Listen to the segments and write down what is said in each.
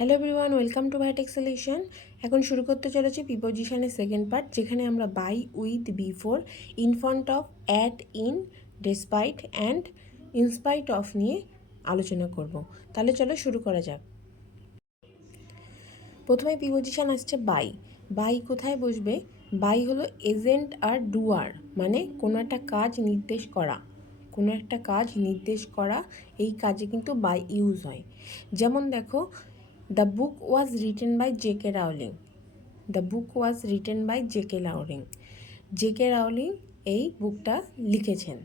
Hello everyone welcome to Vitech solution এখন শুরু করতে চলেছে প্রিপোজিশনের সেকেন্ড পার্ট যেখানে আমরা by with before in front of at in despite and in spite of নিয়ে আলোচনা করব। তাহলে চলো শুরু করা যাক। প্রথমে প্রিপোজিশন আসছে বাই বাই কোথায় বসবে? বাই হলো এজেন্ট আর ডুয়ার মানে কোনো একটা কাজ নির্দেশ করা। কোনো একটা কাজ নির্দেশ করা, এই কাজে কিন্তু বাই ইউজ হয়। যেমন দেখো the book was written by J K Rowling the book was written by J K Rowling J K Rowling এই বুকটা লিখেছেন।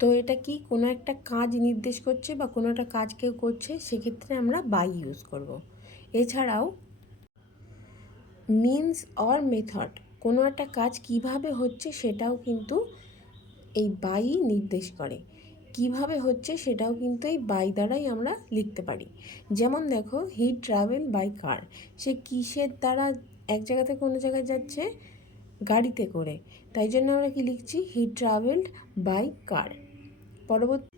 তো এটা কি কোনো একটা কাজ নির্দেশ করছে বা কোনো একটা কাজ কেউ করছে, সেক্ষেত্রে আমরা বাই ইউজ করব। এছাড়াও মিনস অর মেথড কোনো একটা কাজ কীভাবে হচ্ছে সেটাও কিন্তু এই বাই নির্দেশ করে। কীভাবে হচ্ছে সেটাও কিন্তু এই বাই দ্বারাই আমরা লিখতে পারি। যেমন দেখো হি ট্রাভেল বাই কার সে কিসের দ্বারা এক জায়গা থেকে অন্য জায়গায় যাচ্ছে? গাড়িতে করে। তাই জন্য আমরা কি লিখছি? হি ট্রাভেলড বাই কার পরবর্তী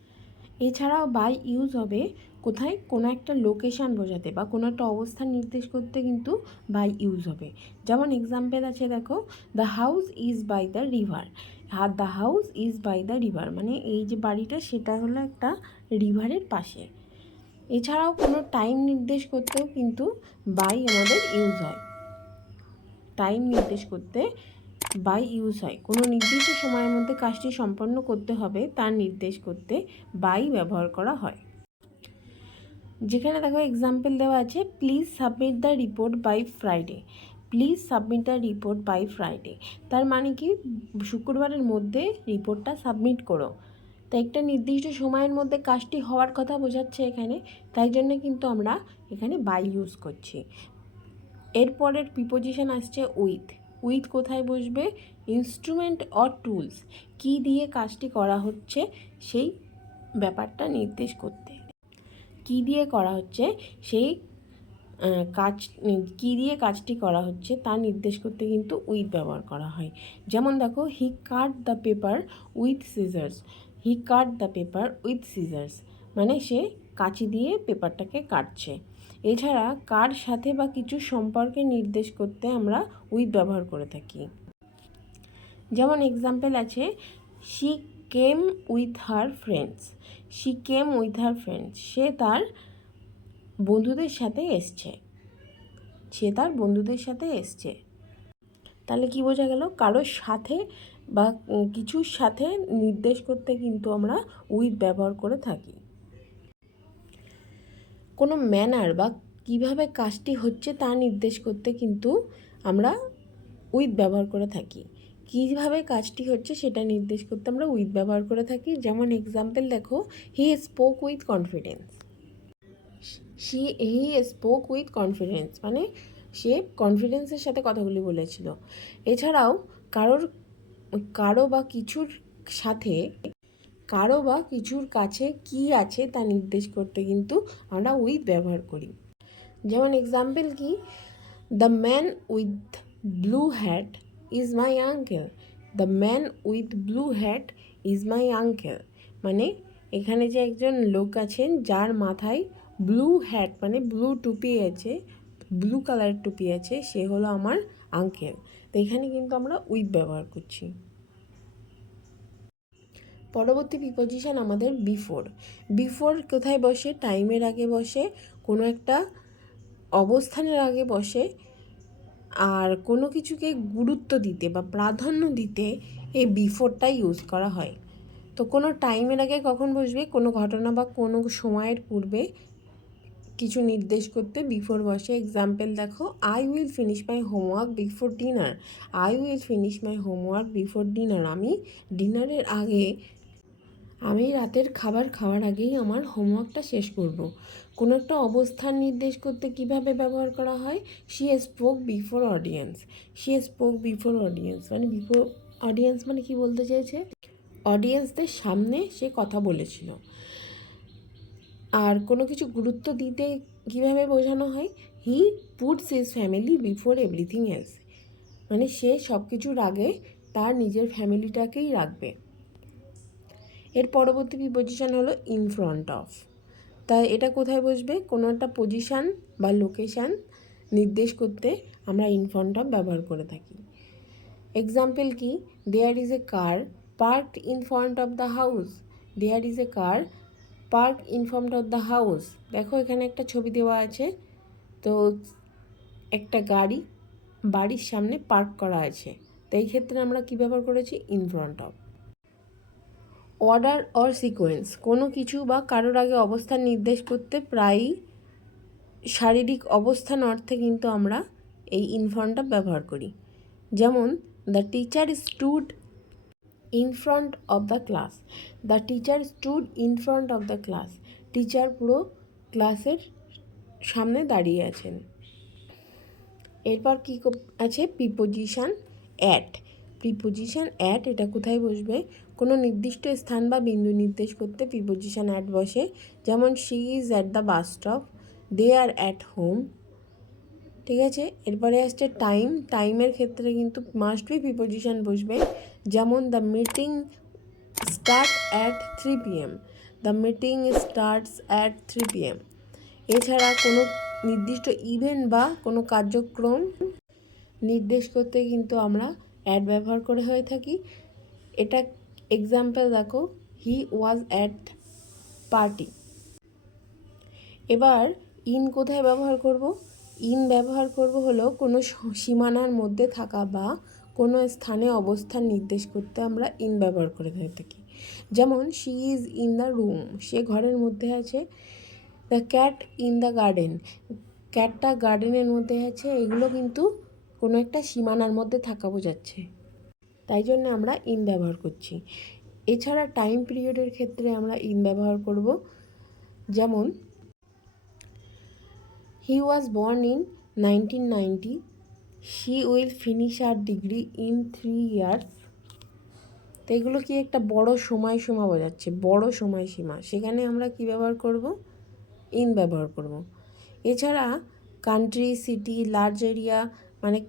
এছাড়াও বাই ইউজ হবে কোথায়? কোনো একটা লোকেশান বোঝাতে বা কোনো একটা অবস্থান নির্দেশ করতে কিন্তু বাই ইউজ হবে। যেমন এক্সাম্পল আছে দেখো the house is by the river R the house is by the river মানে এই যে বাড়িটা, সেটা হলো একটা রিভারের পাশে। এছাড়াও কোনো টাইম নির্দেশ করতেও কিন্তু বাই আমাদের ইউজ হয়। টাইম নির্দেশ করতে বাই ইউজ হয়। কোনো নির্দিষ্ট সময়ের মধ্যে কাজটি সম্পন্ন করতে হবে, তার নির্দেশ করতে বাই ব্যবহার করা হয়। যেখানে দেখো এক্সাম্পল দেওয়া আছে please submit the report by Friday please submit the report by Friday তার মানে কি? শুক্রবারের মধ্যে রিপোর্টটা সাবমিট করো। তাই একটা নির্দিষ্ট সময়ের মধ্যে কাজটি হওয়ার কথা বোঝাচ্ছে এখানে, তাই জন্য কিন্তু আমরা এখানে বাই ইউজ করছি। এরপরের প্রিপোজিশন আসছে উইথ উইথ কোথায় বসবে? ইনস্ট্রুমেন্ট অর টুলস কি দিয়ে কাজটি করা হচ্ছে? সেই ব্যাপারটা নির্দেশ করতে। কি দিয়ে করা হচ্ছে? সেই কাজ কী দিয়ে কাজটি করা হচ্ছে তা নির্দেশ করতে কিন্তু উইথ ব্যবহার করা হয়। যেমন দেখো, he cut the paper with scissors. He cut the paper with scissors. মানে সে কাঁচি দিয়ে পেপারটাকে কাটছে। এছাড়া কার সাথে বা কিছু সম্পর্কে নির্দেশ করতে আমরা উইথ ব্যবহার করে থাকি। যেমন এক্সাম্পল আছে she came with her friends she came with her friends সে তার বন্ধুদের সাথে এসছে। সে তার বন্ধুদের সাথে এসছে। তাহলে কি বোঝা গেল? কারোর সাথে বা কিছুর সাথে নির্দেশ করতে কিন্তু আমরা উইথ ব্যবহার করে থাকি। কোনো ম্যানার বা কীভাবে কাজটি হচ্ছে তা নির্দেশ করতে কিন্তু আমরা উইথ ব্যবহার করে থাকি। কীভাবে কাজটি হচ্ছে সেটা নির্দেশ করতে আমরা উইথ ব্যবহার করে থাকি। যেমন এক্সাম্পল দেখো he spoke with confidence see he spoke with confidence মানে সে কনফিডেন্সের সাথে কথাগুলি বলেছিল। এছাড়াও কারোর, কারও বা কিছুর সাথে, কারও বা কিছুর কাছে কি আছে তা নির্দেশ করতে কিন্তু আমরা উইথ ব্যবহার করি। যেমন এক্সাম্পল কি? The man with blue hat is my uncle the man with blue hat is my uncle মানে এখানে যে একজন লোক আছেন, যার মাথায় ব্লু হ্যাট মানে ব্লু টুপি আছে, ব্লু কালারের টুপি আছে, সে হলো আমার আঙ্কেল। তো এখানে কিন্তু আমরা উইপ ব্যবহার করছি। পরবর্তী প্রিপোজিশন আমাদের বিফোর বিফোর কোথায় বসে? টাইমের আগে বসে, কোনো একটা অবস্থানের আগে বসে, আর কোনো কিছুকে গুরুত্ব দিতে বা প্রাধান্য দিতে এই বিফোরটা ইউজ করা হয়। তো কোনো টাইমের আগে কখন বসবে? কোনো ঘটনা বা কোনো সময়ের পূর্বে কিছু নির্দেশ করতে বিফোর বসে। এক্সাম্পল দেখো I will finish my homework before dinner I will finish my homework before dinner আমি ডিনারের আগে, আমি রাতের খাবার খাওয়ার আগেই আমার হোমওয়ার্কটা শেষ করব। কোনো একটা অবস্থান নির্দেশ করতে কীভাবে ব্যবহার করা হয়? She spoke before audience she spoke before audience মানে বিফোর অডিয়েন্স মানে কি বলতে চাইছে? অডিয়েন্সদের সামনে সে কথা বলেছিল। আর কোনো কিছু গুরুত্ব দিতে কীভাবে বোঝানো হয়? He puts his family before everything else মানে সে সব কিছুর আগে তার নিজের ফ্যামিলিটাকেই রাখবে। এর পরবর্তী প্রিপোজিশন হলো ইন ফ্রন্ট অফ তা এটা কোথায় বসবে? কোনো একটা পজিশান বা লোকেশান নির্দেশ করতে আমরা ইন ফ্রন্ট অফ ব্যবহার করে থাকি। এক্সাম্পল কি? There is a car parked in front of the house there is a car park in front of the house. দেখো এখানে একটা ছবি দেওয়া আছে। তো একটা গাড়ি, বাড়ির সামনে পার্ক করা আছে। তো এই ক্ষেত্রে আমরা কী ব্যবহার করেছি? In front of. Order or sequence. কোনো কিছু বা কারোর আগে অবস্থান নির্দেশ করতে প্রায়ই শারীরিক অবস্থান অর্থে কিন্তু আমরা এই ইন ফ্রন্ট অফ ব্যবহার করি। যেমন, the teacher stood in front of the class the teacher stood in front of the class teacher পুরো ক্লাসের সামনে দাঁড়িয়ে আছেন। এরপর কী আছে? প্রিপোজিশন অ্যাট প্রিপোজিশান অ্যাট এটা কোথায় বসবে? কোনো নির্দিষ্ট স্থান বা বিন্দু নির্দেশ করতে প্রিপোজিশান অ্যাট বসে। যেমন she is at the bus stop they are at home ঠিক আছে? এরপরে আসছে টাইম টাইমের ক্ষেত্রে কিন্তু মাস্ট বি প্রিপোজিশন বসবে। যেমন the meeting start at three PM the meeting starts at three PM এছাড়া কোনো নির্দিষ্ট ইভেন্ট বা কোনো কার্যক্রম নির্দেশ করতে কিন্তু আমরা অ্যাড ব্যবহার করে হয়ে থাকি। এটা এক্সাম্পল দেখো হি ওয়াজ অ্যাট পার্টি এবার ইন কোথায় ব্যবহার করব? ইন ব্যবহার করব হলো কোনো সীমানার মধ্যে থাকা বা কোনো স্থানে অবস্থান নির্দেশ করতে আমরা ইন ব্যবহার করে থাকি যেমন she is in the room সে ঘরের মধ্যে আছে। The cat in the garden ক্যাটটা গার্ডেনের মধ্যে আছে। এগুলো কিন্তু কোনো একটা সীমানার মধ্যে থাকা বোঝাচ্ছে। তাই জন্য আমরা ইন ব্যবহার করছি। এছাড়া টাইম পিরিয়ডের ক্ষেত্রে আমরা ইন ব্যবহার করব। যেমন he was born in nineteen ninety she will finish her degree in three years তো এগুলো কি একটা বড় সময়সীমা বোঝাচ্ছে? বড় সময়সীমা। সেখানে আমরা কি ব্যবহার করব? ইন ব্যবহার করব। এছাড়া কান্ট্রি সিটি লার্জ এরিয়া মানে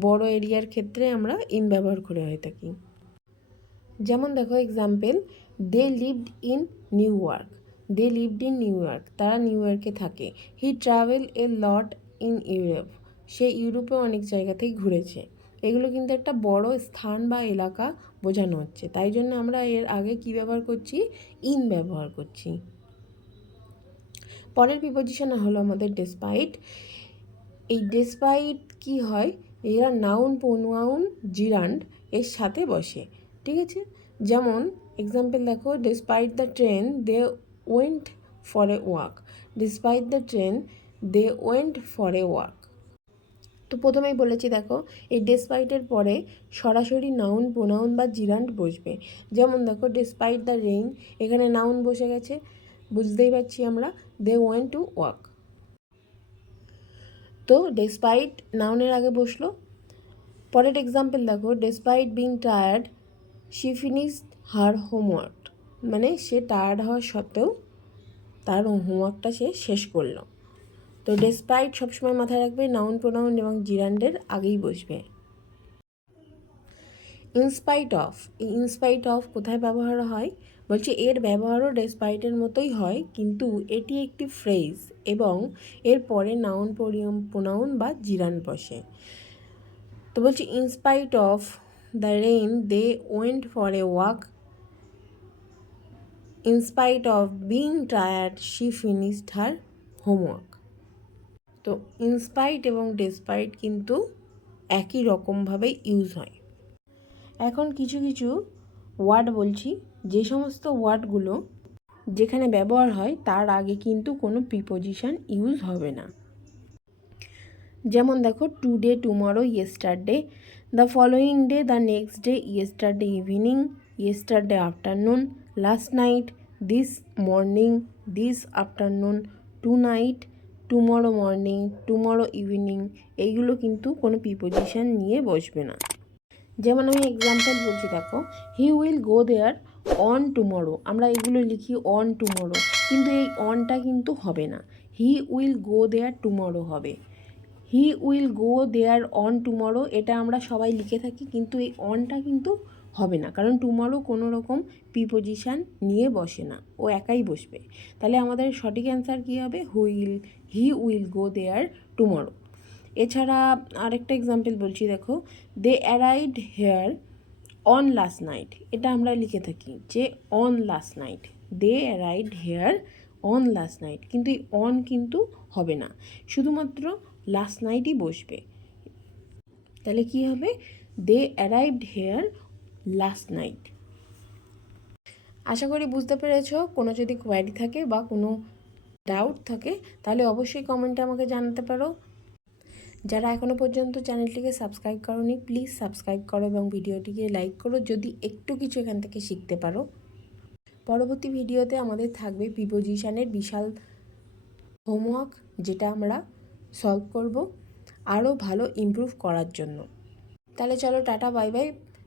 বড় এরিয়ার ক্ষেত্রে আমরা ইন ব্যবহার করে হয়ে থাকি। যেমন দেখো example they lived in New York they lived in New York তারা নিউ ইয়র্কে থাকে। He travel a lot in Europe সে ইউরোপে অনেক জায়গা থেকে ঘুরেছে। এগুলো কিন্তু একটা বড় স্থান বা এলাকা বোঝানো হচ্ছে। তাই জন্য আমরা এর আগে কি ব্যবহার করছি? ইন ব্যবহার করছি। পরের প্রিপোজিশন হলো আমাদের ডেসপাইট এই ডেসপাইট কি হয়? এরা নাউন প্রোনাউন জিরান্ড এর সাথে বসে। ঠিক আছে? যেমন এক্সাম্পল দেখো despite the train they went for a walk despite the train they went for a walk তো প্রথমেই বলেছি, দেখো, এই ডেসপাইটের পরে সরাসরি নাউন প্রোনাউন বা জিরান্ট বসবে। যেমন দেখো ডেসপাইট দ্য রেইন এখানে নাউন বসে গেছে। বুঝতেই পারছি আমরা দে ওয়েন টু ওয়াক তো ডেসপাইট নাউনের আগে বসল। পরের এক্সাম্পল দেখো despite being tired she finish her homework মানে সে টায়ার্ড হওয়ার সত্ত্বেও তার হোমওয়ার্কটা সে শেষ করল। তো ডেসপাইট সবসময় মাথায় রাখবে নাউন প্রোনাউন এবং জিরান্ডের আগেই বসবে। ইনস্পাইট অফ এই ইনস্পাইট অফ কোথায় ব্যবহার হয়? বলছে এর ব্যবহারও ডেসপাইটের মতোই হয়, কিন্তু এটি একটি ফ্রেজ এবং এর পরে নাউন প্রোনাউন বা জিরান বসে। তো বলছে in spite of the rain they went for a walk in spite of being tired she finished her homework তো ইনস্পাইট এবং ডেসপাইট কিন্তু একই রকমভাবে ইউজ হয়। এখন কিছু কিছু ওয়ার্ড বলছি। যে সমস্ত ওয়ার্ডগুলো যেখানে ব্যবহার হয়, তার আগে কিন্তু কোনো প্রিপোজিশন ইউজ হবে না। যেমন দেখো today tomorrow yesterday the following day the next day yesterday evening yesterday afternoon last night this morning this afternoon tonight tomorrow morning tomorrow evening এইগুলো কিন্তু কোনো প্রিপোজিশন নিয়ে বসবে না। যেমন আমি এক্সাম্পল বলছি, দেখো he will go there on tomorrow আমরা এগুলো লিখি অন টুমরো কিন্তু এই অনটা কিন্তু হবে না। হি উইল গো দেয়ার টুমরো হবে। He will go there on tomorrow এটা আমরা সবাই লিখে থাকি, কিন্তু এই অনটা কিন্তু হবে না। কারণ টুমরো কোনো রকম প্রিপোজিশান নিয়ে বসে না। ও একাই বসবে। তাহলে আমাদের সঠিক অ্যান্সার কী হবে? Will he will go there tomorrow এছাড়া আরেকটা এক্সাম্পল বলছি, দেখো। They arrived here on last night এটা আমরা লিখে থাকি যে on last night they arrived here on last night কিন্তু এই অন কিন্তু হবে না। শুধুমাত্র লাস্ট নাইটই বসবে। তাহলে কি হবে? They arrived here last night আশা করি বুঝতে পেরেছ, কোনো যদি কোয়ারি থাকে বা কোনো ডাউট থাকে, তাহলে অবশ্যই কমেন্টে আমাকে জানাতে পারো। যারা এখনও পর্যন্ত চ্যানেলটিকে সাবস্ক্রাইব করোনি প্লিজ সাবস্ক্রাইব করো এবং ভিডিওটিকে লাইক করো, যদি একটু কিছু এখান থেকে শিখতে পারো। পরবর্তী ভিডিওতে আমাদের থাকবে প্রিপোজিশনের বিশাল হোমওয়ার্ক যেটা আমরা সলভ করব আরও ভালো ইমপ্রুভ করার জন্য। তাহলে চলো, টাটা বাই বাই